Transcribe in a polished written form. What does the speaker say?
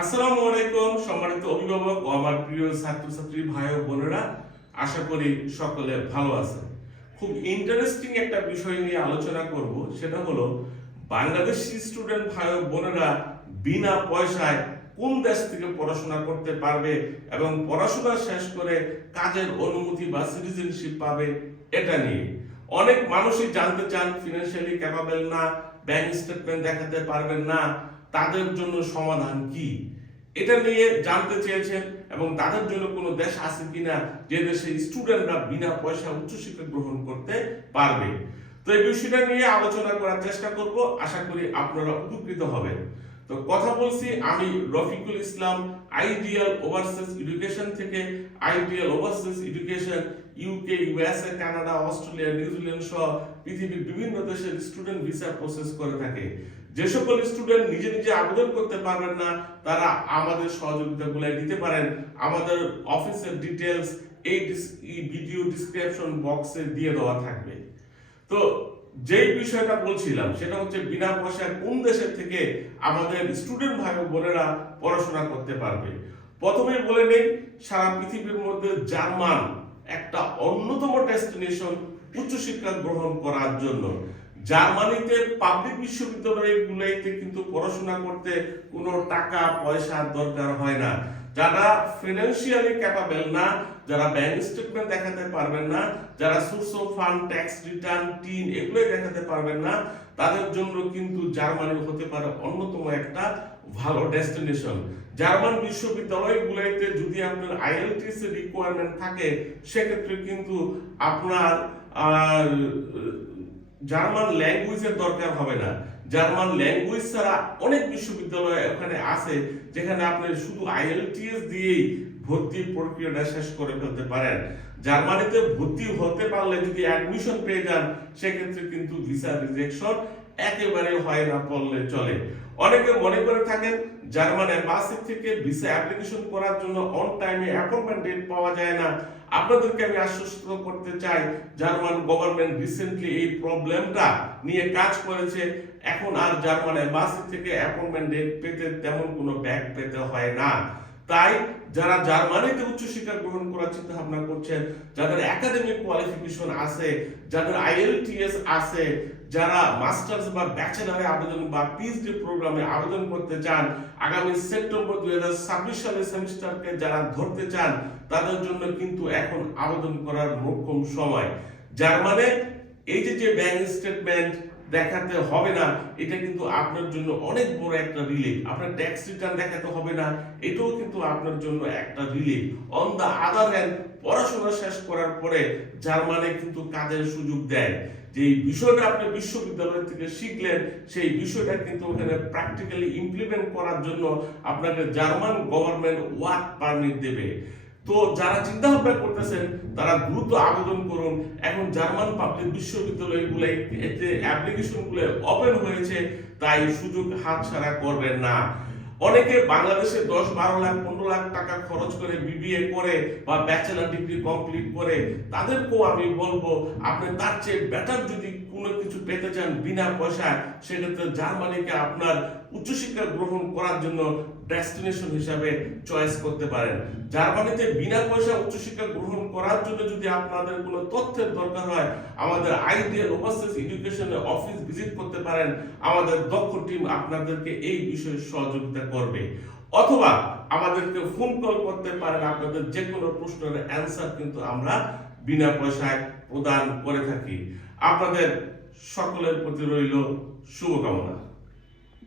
আসসালামু আলাইকুম সম্মানিত অভিভাবক ও আমার প্রিয় ছাত্রছাত্রী ভাই ও বোনেরা, আশা করি সকলে ভালো আছেন। খুব ইন্টারেস্টিং একটা বিষয় নিয়ে আলোচনা করব, সেটা হলো বাংলাদেশি স্টুডেন্ট ভাই ও বোনেরা বিনা পয়সায় কোন দেশ থেকে পড়াশোনা করতে পারবে এবং পড়াশোনা শেষ করে কাজের অনুমতি বা সিটিজেনশিপ পাবে, এটা নিয়ে অনেক মানুষই জানতে চান। ফিনান্সিয়ালি ক্যাপাবল না, ব্যাংক স্টেটমেন্ট দেখাতে পারবেন না, তাদের জন্য সমাধান কি, এটা নিয়ে জানতে চেয়েছেন এবং তাদের জন্য কোনো দেশ আছে কিনা যে দেশে স্টুডেন্টরা বিনা পয়সা উচ্চশিক্ষা গ্রহণ করতে পারবে। তো এই বিষয়টা নিয়ে আলোচনা করার চেষ্টা করব, আশা করি আপনারা উপকৃত হবেন। তো কথা বলছি আমি Rafiqul Islam, ideal overseas education থেকে। Ideal overseas education UK, USA, Canada, Australia, New Zealand সহ পৃথিবীর বিভিন্ন দেশের স্টুডেন্ট ভিসা প্রসেস করে থাকে। যে সকল স্টুডেন্ট নিজে নিজে আবেদন করতে পারবেন না, তারা আমাদের সহযোগিতাগুলো নিতে পারেন। আমাদের অফিসের ডিটেলস এই ভিডিও ডিসক্রিপশন বক্সে দিয়ে দেওয়া থাকবে। তো যেই বিষয়টা বলছিলাম সেটা হচ্ছে বিনা পয়সায় কোন দেশের থেকে আমাদের স্টুডেন্ট ভাই ও বোনেরা পড়াশোনা করতে পারবে। প্রথমেই বলে নেই, সারা পৃথিবীর মধ্যে জার্মান একটা অন্যতম ডেস্টিনেশন উচ্চশিক্ষা গ্রহণ করার জন্য। জার্মানিতে পাবলিক বিশ্ববিদ্যালয়গুলোতে কিন্তু পড়াশোনা করতে কোনো টাকা পয়সার দরকার হয় না। যারা ফিনান্সিয়ালি ক্যাপাবল না, যারা ব্যাংক স্টেটমেন্ট দেখাতে পারবেন না, যারা source of fund, tax return, tin এগুলো দেখাতে পারবেন না, তাদের জন্য কিন্তু জার্মানি হতে পারে অন্যতম একটা ভালো ডেস্টিনেশন। জার্মান বিশ্ববিদ্যালয়গুলোতে যদি আপনার আইএলটিএস এর রিকোয়ারমেন্ট থাকে, সেক্ষেত্রে কিন্তু আপনার জার্মান ল্যাঙ্গুয়েজের দরকার হবে না। জার্মান ল্যাঙ্গুয়েজ ছাড়া অনেক বিশ্ববিদ্যালয় ওখানে আছে যেখানে আপনি শুধু আইএলটিএস দিয়েই ভর্তি প্রক্রিয়াটা শেষ করে ফেলতে পারেন। জার্মানিতে ভর্তি হতে পারলে যদি অ্যাডমিশন পেয়ে যান, সেক্ষেত্রে কিন্তু ভিসা রিজেকশন একেবারে হয় না বললে চলে। অনেকে মনে করে থাকেন জার্মান এম্বাসি থেকে ভিসা অ্যাপ্লিকেশন করার জন্য অন টাইমে অ্যাপয়েন্টমেন্ট ডেট পাওয়া যায় না। আপনাদেরকে আমি আশ্বস্ত করতে চাই, জার্মান গভর্নমেন্ট রিসেন্টলি এই প্রবলেমটা নিয়ে কাজ করেছে। এখন আর জার্মান এম্বাসি থেকে অ্যাপয়েন্টমেন্ট ডেট পেতে তেমন কোনো ব্যাক পেতে হয় না। তাই যারা জার্মানিতে উচ্চশিক্ষা গ্রহণ করার চিন্তা ভাবনা করছেন, যাদের একাডেমিক কোয়ালিফিকেশন আছে, যাদের আইএলটিএস আছে, যারা মাস্টার্স বা ব্যাচেলরে আবেদন বা পিএইচডি প্রোগ্রামে আবেদন করতে চান, আগামী সেপ্টেম্বর 2026 সালের সেমিস্টারকে যারা ধরতে চান, তাদের জন্য কিন্তু এখন আবেদন করার মোক্ষম সময়। জার্মানে এই যে ব্যাংক স্টেটমেন্ট দেখাতে হবে না, এটা কিন্তু আপনার জন্য অনেক বড় একটা রিলিফ। আপনার ট্যাক্স রিটার্ন দেখাতে হবে না, এটাও কিন্তু আপনার জন্য একটা relief. On the other hand, পড়াশোনা শেষ করার পরে জার্মানে কিন্তু কাজের সুযোগ দেয়। যে বিষয়টা আপনি বিশ্ববিদ্যালয় থেকে শিখলেন, সেই বিষয়টা কিন্তু ওখানে প্র্যাকটিক্যালি ইমপ্লিমেন্ট করার জন্য আপনাকে জার্মান গভর্নমেন্ট ওয়ার্ক পারমিট দেবে। তো যারা চিন্তা ভাবনা করতেছেন তারা দ্রুত আবেদন করুন। এখন জার্মান পাবলিক বিশ্ববিদ্যালয়গুলো এতে অ্যাপ্লিকেশনগুলো ওপেন হয়েছে, তাই সুযোগ হাতছাড়া করবেন না। অনেকে বাংলাদেশে 10-12 লাখ 15 লাখ টাকা খরচ করে বিবিএ করে বা ব্যাচেলর ডিগ্রি কমপ্লিট করে, তাদেরকেও আমি বলবো আপনি তার চেয়ে বেটার যদি কোনো কিছু পেতে চান বিনা পয়সায়, সেক্ষেত্রে জার্মানিকে আপনার উচ্চশিক্ষা গ্রহণ করার জন্য ডেস্টিনেশন হিসাবে চয়েস করতে পারেন। জার্মানিতে বিনা পয়সা উচ্চশিক্ষা গ্রহণ করার জন্য যদি আপনাদের কোনো তথ্যের দরকার হয়, আমাদের আইডিয়াল ওভারসিজ এডুকেশনের অফিস ভিজিট করতে পারেন। আমাদের দক্ষ টিম আপনাদেরকে এই বিষয়ে সহযোগিতা করবে, অথবা আমাদেরকে ফোন কল করতে পারেন। আপনাদের যে কোনো প্রশ্নের অ্যান্সার কিন্তু আমরা বিনা পয়সায় প্রদান করে থাকি। আপনাদের সকলের প্রতি রইল শুভকামনা।